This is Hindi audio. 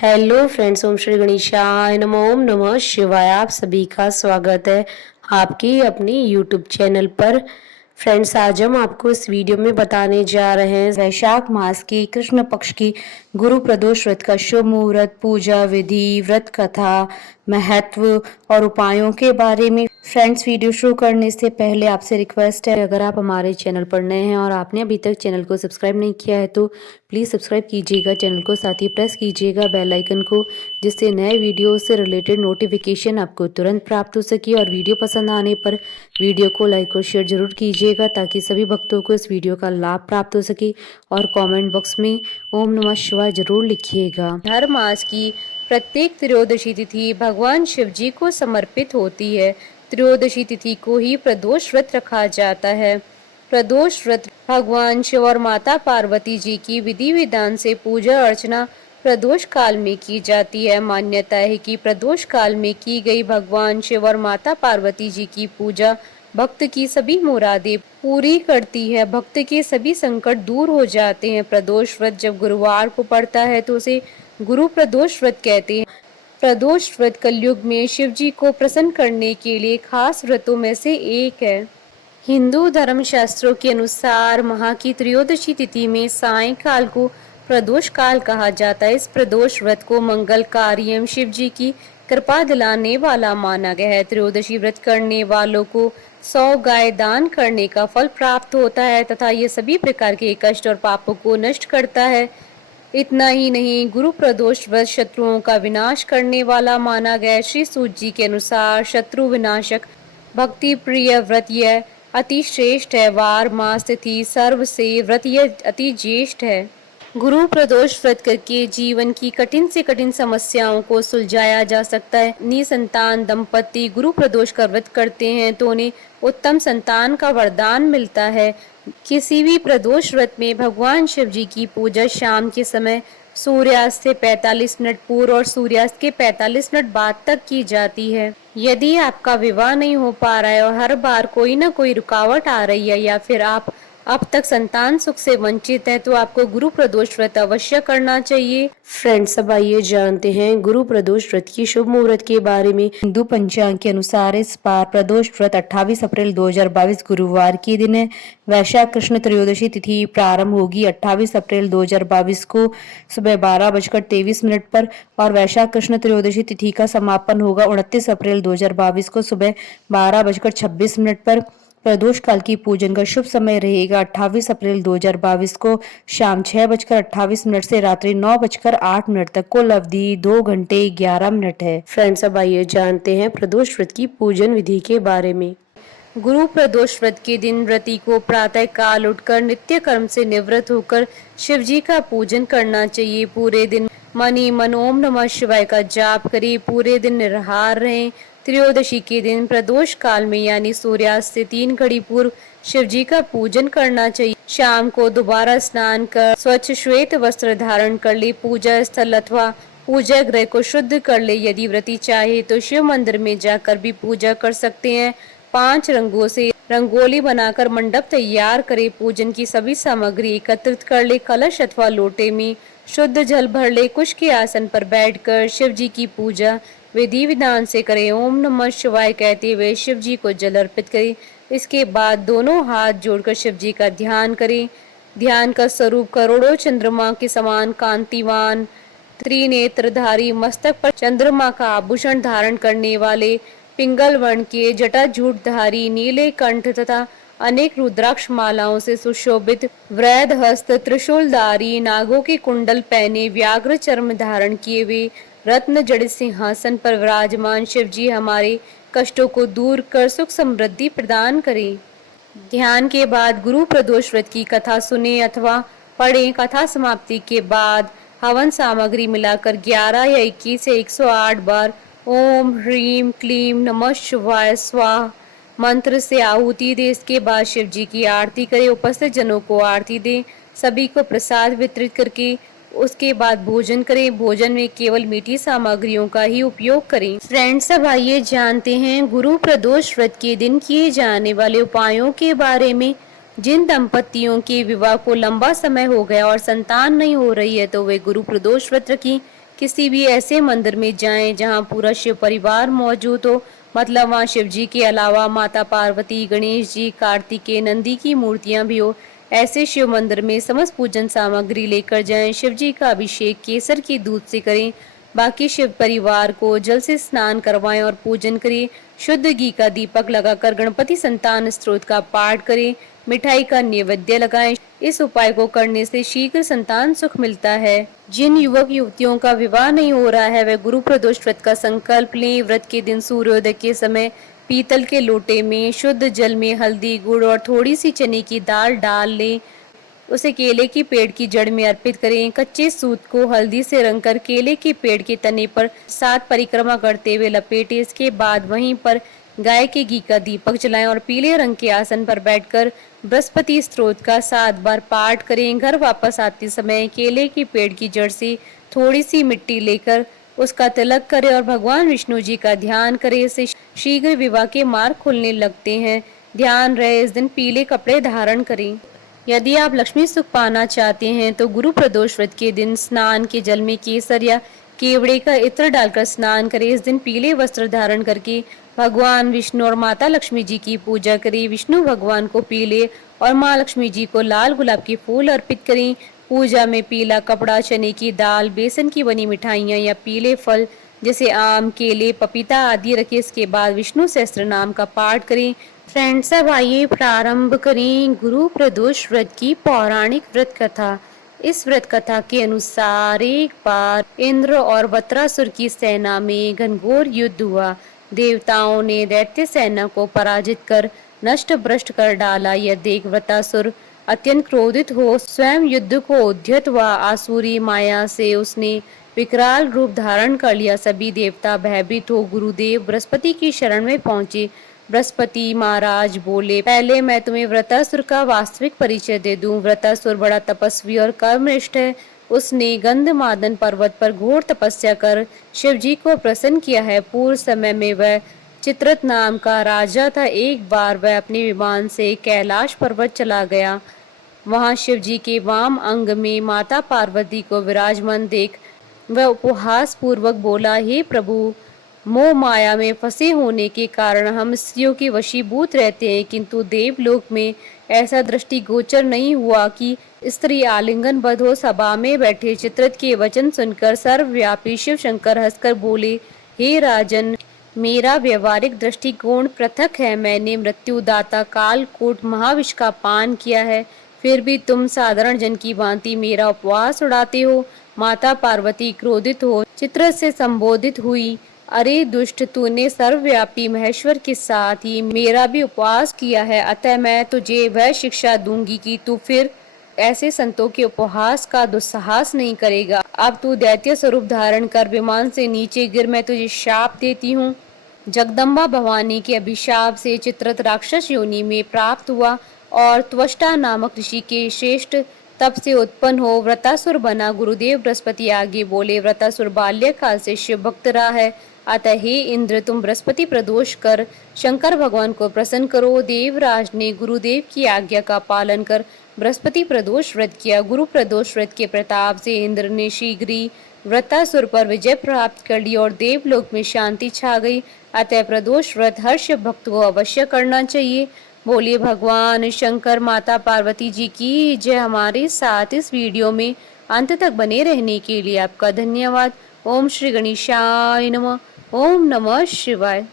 हेलो फ्रेंड्स, ओम श्री गणेशाय नमः। ओम नमः शिवाय। आप सभी का स्वागत है आपकी अपनी यूट्यूब चैनल पर। फ्रेंड्स, आज हम आपको इस वीडियो में बताने जा रहे हैं वैशाख मास की कृष्ण पक्ष की गुरु प्रदोष व्रत का शुभ मुहूर्त, पूजा विधि, व्रत कथा, महत्व और उपायों के बारे में। फ्रेंड्स, वीडियो शुरू करने से पहले आपसे रिक्वेस्ट है, अगर आप हमारे चैनल पर नए हैं और आपने अभी तक चैनल को सब्सक्राइब नहीं किया है तो प्लीज़ सब्सक्राइब कीजिएगा चैनल को, साथ ही प्रेस कीजिएगा बेल आइकन को, जिससे नए वीडियो से रिलेटेड नोटिफिकेशन आपको तुरंत प्राप्त हो सके। और वीडियो पसंद आने पर वीडियो को लाइक और शेयर जरूर कीजिएगा ताकि सभी भक्तों को इस वीडियो का लाभ प्राप्त हो सके। और कमेंट बॉक्स में ओम नमः शिवाय जरूर लिखिएगा। हर मास की प्रत्येक त्रयोदशी तिथि भगवान शिव जी को समर्पित होती है। त्रयोदशी तिथि को ही प्रदोष व्रत रखा जाता है। प्रदोष व्रत भगवान शिव और माता पार्वती जी की विधि विधान से पूजा अर्चना प्रदोष काल में की जाती है। मान्यता है कि प्रदोष काल में की गई भगवान शिव और माता पार्वती जी की पूजा भक्त की सभी मुरादें पूरी करती है। भक्त के सभी संकट दूर हो जाते हैं। प्रदोष व्रत जब गुरुवार को पड़ता है तो उसे गुरु प्रदोष व्रत कहते हैं। प्रदोष व्रत कलयुग में शिव जी को प्रसन्न करने के लिए खास व्रतों में से एक है। हिंदू धर्म शास्त्रों के अनुसार माह की त्रयोदशी तिथि में सायंकाल को प्रदोष काल कहा जाता है। इस प्रदोष व्रत को मंगलकारी एवं शिव जी की कृपा दिलाने वाला माना गया है। त्रयोदशी व्रत करने वालों को 100 गाय दान करने का फल प्राप्त होता है तथा ये सभी प्रकार के कष्ट और पापों को नष्ट करता है। इतना ही नहीं, गुरु प्रदोष व्रत शत्रुओं का विनाश करने वाला माना गया। श्री सूत जी के अनुसार शत्रु विनाशक भक्ति प्रिय व्रत यह अति श्रेष्ठ है। वार मास तिथि सर्व से व्रत यह अति ज्येष्ठ है। गुरु प्रदोष व्रत करके जीवन की कठिन से कठिन समस्याओं को सुलझाया जा सकता है। निसंतान दंपति गुरु प्रदोष का व्रत करते हैं तो उन्हें उत्तम संतान का वरदान मिलता है। किसी भी प्रदोष व्रत में भगवान शिव जी की पूजा शाम के समय सूर्यास्त से 45 मिनट पूर्व और सूर्यास्त के 45 मिनट बाद तक की जाती है। यदि आपका विवाह नहीं हो पा रहा है और हर बार कोई ना कोई रुकावट आ रही है या फिर आप अब तक संतान सुख से वंचित है तो आपको गुरु प्रदोष व्रत अवश्य करना चाहिए। फ्रेंड्स, अब आइए जानते हैं गुरु प्रदोष व्रत की शुभ मुहूर्त के बारे में। हिंदू पंचांग के अनुसार इस बार प्रदोष व्रत 28 अप्रैल 2022 गुरुवार के दिन है। वैशाख कृष्ण त्रयोदशी तिथि प्रारंभ होगी 28 अप्रैल 2022 को सुबह 12:23 पर और वैशाख कृष्ण त्रयोदशी तिथि का समापन होगा 29 अप्रैल 2022 को सुबह 12:26 पर। प्रदोष काल की पूजन का शुभ समय रहेगा 28 अप्रैल 2022 को शाम 6:28 से रात्रि 9:08 तक। कुल अवधि 2 घंटे 11 मिनट है। फ्रेंड्स, अब आइए जानते हैं प्रदोष व्रत की पूजन विधि के बारे में। गुरु प्रदोष व्रत के दिन व्रती को प्रातः काल उठकर नित्य कर्म से निवृत्त होकर शिव जी का पूजन करना चाहिए। पूरे दिन मन ही मन ओम नमः शिवाय का जाप करें। पूरे दिन निराहार रहें। त्रयोदशी के दिन प्रदोष काल में यानी सूर्यास्त से 3 घड़ी पूर्व शिव जी का पूजन करना चाहिए। शाम को दोबारा स्नान कर स्वच्छ श्वेत वस्त्र धारण कर ले। पूजा स्थल अथवा पूजा गृह को शुद्ध कर ले। यदि व्रती चाहे तो शिव मंदिर में जाकर भी पूजा कर सकते हैं। 5 रंगों से रंगोली बनाकर मंडप तैयार करे। पूजन की सभी सामग्री एकत्रित कर ले। कलश अथवा लोटे में शुद्ध जल भर ले। कुश के आसन पर बैठकर शिव जी की पूजा विधि विधान से करें। ओम नमः शिवाय कहते हुए शिव जी को जल अर्पित करें। इसके बाद दोनों हाथ जोड़कर शिव जी का ध्यान करें। ध्यान का स्वरूप करोड़ों चंद्रमा के समान कांतिवान त्रिनेत्रधारी, मस्तक पर चंद्रमा का आभूषण धारण करने वाले, पिंगल वर्ण के जटाजूटधारी, नीले कंठ तथा अनेक रुद्राक्ष मालाओं से सुशोभित, वृहद हस्त त्रिशूलधारी, नागों के कुंडल पहने, व्याघ्र चर्म धारण किए हुए, रत्न जड़ित सिंहासन पर विराजमान शिव जी हमारे कष्टों को दूर कर सुख समृद्धि प्रदान करें। ध्यान के बाद गुरु प्रदोष व्रत की कथा सुने अथवा पढ़ें। कथा समाप्ति के बाद हवन सामग्री मिलाकर 11 या 21 या 108 बार ओम ह्रीम क्लीम नमः शिवाय स्वाहा मंत्र से आहुति दे। इसके बाद शिव जी की आरती करें। उपस्थित जनों को आरती दें। सभी को प्रसाद वितरित करके उसके बाद भोजन करें। भोजन में केवल मीठी सामग्रियों का ही उपयोग करें। फ्रेंड्स, अब आइए जानते हैं गुरु प्रदोष व्रत के दिन किए जाने वाले उपायों के बारे में। जिन दंपतियों के विवाह को लंबा समय हो गया और संतान नहीं हो रही है तो वे गुरु प्रदोष व्रत रखें। किसी भी ऐसे मंदिर में जाएं जहां पूरा शिव परिवार मौजूद हो, मतलब वहां शिव जी के अलावा माता पार्वती, गणेश जी, कार्तिकेय, नंदी की मूर्तियां भी हो। ऐसे शिव मंदिर में समस्त पूजन सामग्री लेकर जाएं। शिव जी का अभिषेक केसर के दूध से करें। बाकी शिव परिवार को जल से स्नान करवाएं और पूजन करें। शुद्ध घी का दीपक लगाकर गणपति संतान स्तोत्र का पाठ करें। मिठाई का नैवेद्य लगाएं। इस उपाय को करने से शीघ्र संतान सुख मिलता है। जिन युवक युवतियों का विवाह नहीं हो रहा है, वे गुरु प्रदोष व्रत का संकल्प लें। व्रत के दिन सूर्योदय के समय पीतल के लोटे में शुद्ध जल में हल्दी, गुड़ और थोड़ी सी चने की दाल डाल लें। उसे केले की पेड़ की जड़ में अर्पित करें। कच्चे सूत को हल्दी से रंगकर केले के पेड़ के तने पर 7 परिक्रमा करते हुए लपेटें। इसके बाद वहीं पर गाय के घी का दीपक जलाएं और पीले रंग के आसन पर बैठकर बृहस्पति स्तोत्र का 7 बार पाठ करें। घर वापस आते समय केले के पेड़ की जड़ से थोड़ी सी मिट्टी लेकर उसका तिलक करें और भगवान विष्णु जी का ध्यान करें। इससे शीघ्र विवाह के मार्ग खुलने लगते हैं। ध्यान रहे इस दिन पीले कपड़े धारण करें। यदि आप लक्ष्मी सुख पाना चाहते हैं तो गुरु प्रदोष व्रत के दिन स्नान के जल में केसर या केवड़े का इत्र डालकर स्नान करें। इस दिन पीले वस्त्र धारण करके भगवान विष्णु और माता लक्ष्मी जी की पूजा करें। विष्णु भगवान को पीले और माँ लक्ष्मी जी को लाल गुलाब के फूल अर्पित करें। पूजा में पीला कपड़ा, चने की दाल, बेसन की बनी मिठाइयाँ या पीले फल जैसे आम, केले, पपीता आदि रखें। इसके बाद विष्णु सहस्त्र नाम का पाठ करें। फ्रेंड्स, अब आइए प्रारंभ करें गुरु प्रदोष व्रत की पौराणिक व्रत कथा। इस व्रत कथा के अनुसार एक बार इंद्र और वत्रासुर की सेना में घनघोर युद्ध हुआ। देवताओं ने दैत्य सेना को पराजित कर नष्ट भ्रष्ट कर डाला। यह देख वत्रासुर अत्यंत क्रोधित हो स्वयं युद्ध को उद्यत हुआ। आसुरी माया से उसने विकराल रूप धारण कर लिया। सभी देवता भयभीत हो गुरुदेव बृहस्पति की शरण में पहुंचे। बृहस्पति महाराज बोले, पहले मैं तुम्हें वृत्रासुर का वास्तविक परिचय दे दूं। वृत्रासुर बड़ा तपस्वी और कर्मनिष्ठ है। उसने गंधमादन पर्वत पर घोर तपस्या कर शिव जी को प्रसन्न किया है। पूर्व समय में वह चित्रत नाम का राजा था। एक बार वह अपने विमान से कैलाश पर्वत चला गया। वहां शिव जी के वाम अंग में माता पार्वती को विराजमान देख वह उपहास पूर्वक बोला, हे प्रभु, मोह माया में फंसे होने के कारण हम स्त्रियों के वशीभूत रहते हैं, किंतु देवलोक में ऐसा दृष्टि गोचर नहीं हुआ कि स्त्री आलिंगन बद्ध हो। सभा में बैठे चित्रत के वचन सुनकर सर्वव्यापी शिव शंकर हंसकर बोले, हे राजन, मेरा व्यवहारिक दृष्टिकोण पृथक है। मैंने मृत्युदाता कालकूट महाविष का पान किया है, फिर भी तुम साधारण जन की भांति मेरा उपवास उड़ाते हो। माता पार्वती क्रोधित हो चित्रत से संबोधित हुई, अरे दुष्ट, तूने सर्वव्यापी महेश्वर के साथ ही मेरा भी उपवास किया है, अतः मैं तुझे वह शिक्षा दूंगी कि तू फिर ऐसे संतों के उपहास का दुस्साहस नहीं करेगा। अब तू दैत्य स्वरूप धारण कर विमान से नीचे गिर, मैं तुझे शाप देती हूँ। जगदम्बा भवानी के अभिशाप से चित्रत राक्षस योनि में प्राप्त हुआ और त्वष्टा नामक ऋषि के श्रेष्ठ तप से उत्पन्न हो वृतासुर बना। गुरुदेव बृहस्पति आगे बोले, वृतासुर बाल्यकाल से शिव भक्त रहा है, अतः हे इंद्र, तुम बृहस्पति प्रदोष कर शंकर भगवान को प्रसन्न करो। देवराज ने गुरुदेव की आज्ञा का पालन कर बृहस्पति प्रदोष व्रत किया। गुरु प्रदोष व्रत के प्रताप से इंद्र ने शीघ्र ही वृतासुर पर विजय प्राप्त कर ली और देवलोक में शांति छा गई। अतः प्रदोष व्रत हर शिव भक्त को अवश्य करना चाहिए। बोलिए भगवान शंकर माता पार्वती जी की जय। हमारे साथ इस वीडियो में अंत तक बने रहने के लिए आपका धन्यवाद। ओम श्री गणेशाय नमः। ओम नमः शिवाय।